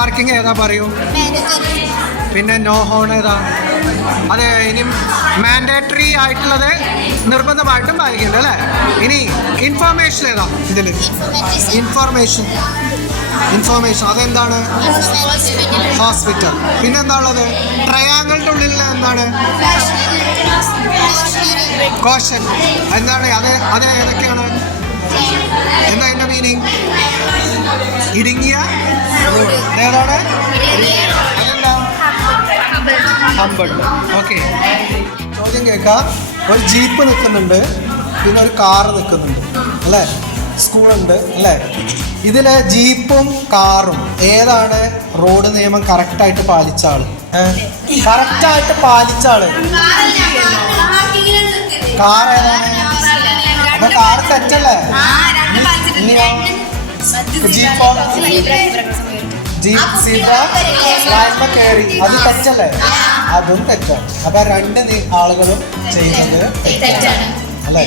Parking ഏതാ പറയൂ? പിന്നെ നോ ഹോൺ ഏതാ? അതെ. ഇനി മാൻഡേറ്ററി ആയിട്ടുള്ളത് നിർബന്ധമായിട്ടും പാലിക്കുന്നുണ്ട് അല്ലേ? ഇനി ഇൻഫോർമേഷൻ ഏതാ ഇതിൽ? ഇൻഫോർമേഷൻ അതെന്താണ്? ഹോസ്പിറ്റൽ. പിന്നെന്താ ഉള്ളത്? ട്രയാങ്കിളിൻ്റെ ഉള്ളിൽ എന്താണ്? കോഷൻ. എന്താണ് അത്? അത് ഏതൊക്കെയാണ്? എന്താ അതിൻ്റെ മീനിങ്? ഇടുങ്ങിയ റോഡ്. ഏതാണ്? അതെന്താ? ഹമ്പിൾ. ഓക്കെ. ചോദ്യം കേൾക്കാം. ഒരു ജീപ്പ് നിൽക്കുന്നുണ്ട്, പിന്നെ ഒരു കാറ് നിൽക്കുന്നുണ്ട് അല്ലേ? സ്കൂളുണ്ട് അല്ലേ? ഇതില് ജീപ്പും കാറും ഏതാണ് റോഡ് നിയമം കറക്റ്റായിട്ട് പാലിച്ച ആള്? കറക്റ്റായിട്ട് പാലിച്ച ആള് കാർ ഏതാണ്? കാർ തെറ്റല്ലേ? ജീപ്പ് സീബ്ര ലൈൻമ കയറി, അത് തെറ്റല്ലേ? അതും തെറ്റാണ്. അപ്പൊ രണ്ട് ആളുകളും ചെയ്യുന്നത് തെറ്റാണ് അല്ലേ?